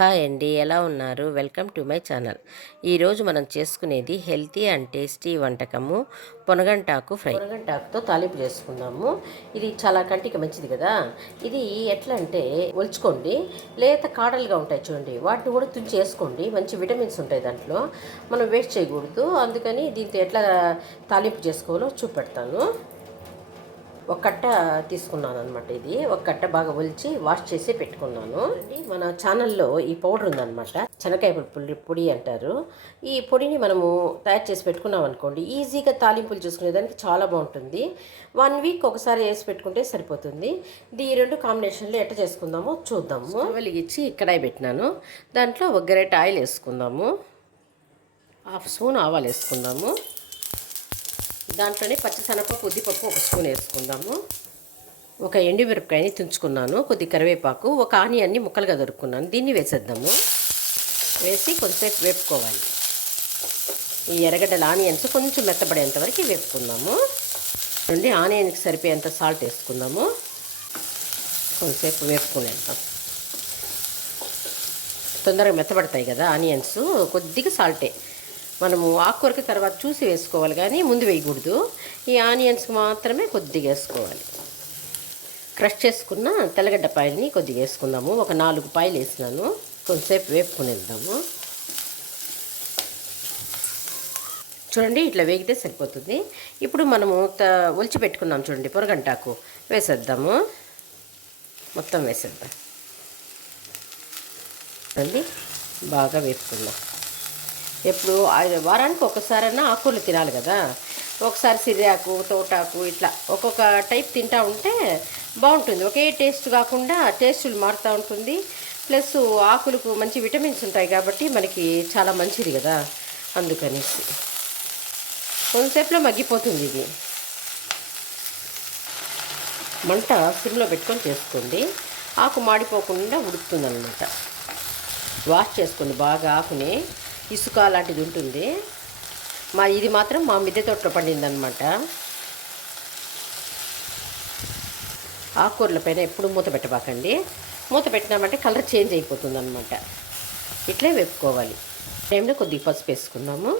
Hi అండి ఎలా ఉన్నారు? Welcome to my channel. ఈరోజు మనం చేసుకునేది హెల్తీ అండ్ టేస్టీ వంటకము పొనగంటాకు ఫ్రై. పొనగంటాకుతో తాలింపు చేసుకుందాము. ఇది చాలా కంటికి మంచిది కదా? ఇది ఎట్లా అంటే ఒలుచుకోండి లేత కాడలుగా ఉంటాయి చూడండి. వాటిని కూడా తుంచి వేసుకోండి. మంచి విటమిన్స్ ఉంటాయి దాంట్లో. మనం వేస్ట్ చేయకూడదు. అందుకని దీంతో ఎట్లా తాలింపు చేసుకోవాలో చూపెడతాను. ఒక కట్ట తీసుకున్నాను అనమాట ఇది. ఒక కట్ట బాగా ఒలిచి వాష్ చేసి పెట్టుకున్నాను. మన ఛానల్లో ఈ పౌడర్ ఉందన్నమాట. శనకాయ పొడి పొడి అంటారు. ఈ పొడిని మనము తయారు చేసి పెట్టుకున్నాం అనుకోండి ఈజీగా తాలింపులు చూసుకునేదానికి చాలా బాగుంటుంది. వన్ వీక్ ఒకసారి వేసి పెట్టుకుంటే సరిపోతుంది. ఈ రెండు కాంబినేషన్లో ఎట్ట చేసుకుందామో చూద్దాము. వెలిగించి కడాయి పెట్టినాను. దాంట్లో ఒక గరెట్ ఆయిల్ వేసుకుందాము. హాఫ్ స్పూన్ ఆవాలు వేసుకుందాము. దాంట్లోనే పచ్చిశనగపప్పు ఉద్దిపప్పు ఒక స్పూన్ వేసుకుందాము. ఒక ఎండుమిరపకాయని తుంచుకున్నాను కొద్ది కరివేపాకు ఒక ఆనియన్ని ముక్కలుగా దొరుకున్నాను దీన్ని వేసేద్దాము. వేసి కొంచెంసేపు వేపుకోవాలి. ఈ ఎర్రగడ్డల ఆనియన్స్ కొంచెం మెత్తబడేంత వరకు వేపుకుందాము. నుండి ఆనియన్కి సరిపోయేంత సాల్ట్ వేసుకుందాము. కొంచెంసేపు వేపుకునేద్దాం. తొందరగా మెత్తబడతాయి కదా ఆనియన్స్ కొద్దిగా సాల్టే. మనము ఆకుకూరకి తర్వాత చూసి వేసుకోవాలి కానీ ముందు వేయకూడదు. ఈ ఆనియన్స్కి మాత్రమే కొద్దిగా వేసుకోవాలి. క్రష్ చేసుకున్న తెల్లగడ్డ పాయల్ని కొద్దిగా వేసుకుందాము. ఒక నాలుగు పాయలు వేసినాను. కొంతసేపు వేపుకుని వెళ్దాము. చూడండి ఇట్లా వేగితే సరిపోతుంది. ఇప్పుడు మనము త ఒలిచి పెట్టుకున్నాం చూడండి పొరగంటాకు. వేసేద్దాము. మొత్తం వేసేద్దాం. చూడండి బాగా వేపుకుందాం ఎప్పుడు వారానికి ఒకసారైనా ఆకుకూరలు తినాలి కదా. ఒకసారి సిరియాకు తోటాకు ఇట్లా ఒక్కొక్క టైప్ తింటా ఉంటే బాగుంటుంది. ఒకే టేస్ట్ కాకుండా టేస్టులు మారుతూ ఉంటుంది. ప్లస్ ఆకులకు మంచి విటమిన్స్ ఉంటాయి కాబట్టి మనకి చాలా మంచిది కదా అందుకనేసి. కొంతసేపులో మగ్గిపోతుంది ఇది. మంట సిమ్లో పెట్టుకొని చేసుకోండి. ఆకు మాడిపోకుండా ఉడుకుతుంది అనమాట వాష్ చేసుకోండి బాగా ఆకుని. ఇసుక లాంటిది ఉంటుంది. మా ఇది మాత్రం మా మిద్దె తోటలో పండిందనమాట ఆకుకూరల పైన ఎప్పుడు మూత పెట్టబాకండి. మూత పెట్టినామంటే కలర్ చేంజ్ అయిపోతుంది అనమాట ఇట్లే వేపుకోవాలి. టైంలో కొద్దిగా పసుపు వేసుకుందాము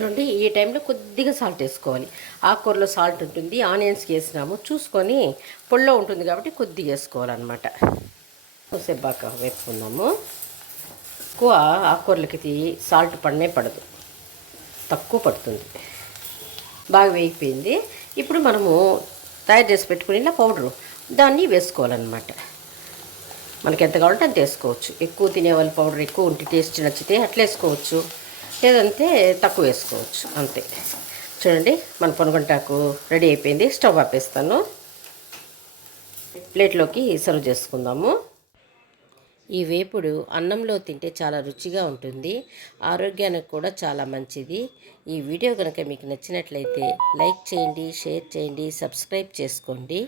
చూడండి ఈ టైంలో కొద్దిగా సాల్ట్ వేసుకోవాలి. ఆకుకూరలో సాల్ట్ ఉంటుంది ఆనియన్స్కి వేసినాము చూసుకొని పొల్లో ఉంటుంది కాబట్టి కొద్దిగా వేసుకోవాలన్నమాట. కొద్దిసేపు బాగా వేపుకుందాము. ఎక్కువ ఆకుకూరలకి సాల్ట్ పడనే పడదు. తక్కువ పడుతుంది. బాగా వేగిపోయింది. ఇప్పుడు మనము తయారు చేసి పెట్టుకుని పౌడరు. దాన్ని వేసుకోవాలన్నమాట. మనకి ఎంత కావాలంటే అంత వేసుకోవచ్చు. ఎక్కువ తినేవాళ్ళు పౌడర్ ఎక్కువ ఉంటే టేస్ట్ నచ్చితే అట్లా వేసుకోవచ్చు. లేదంటే తక్కువ వేసుకోవచ్చు అంతే. చూడండి మన పొనుగంటాకు రెడీ అయిపోయింది. స్టవ్ ఆపేస్తాను. ప్లేట్లోకి సర్వ్ చేసుకుందాము. ఈ వేపుడు అన్నంలో తింటే చాలా రుచిగా ఉంటుంది. ఆరోగ్యానికి కూడా చాలా మంచిది. ఈ వీడియో కనుక మీకు నచ్చినట్లయితే లైక్ చేయండి షేర్ చేయండి సబ్స్క్రైబ్ చేసుకోండి.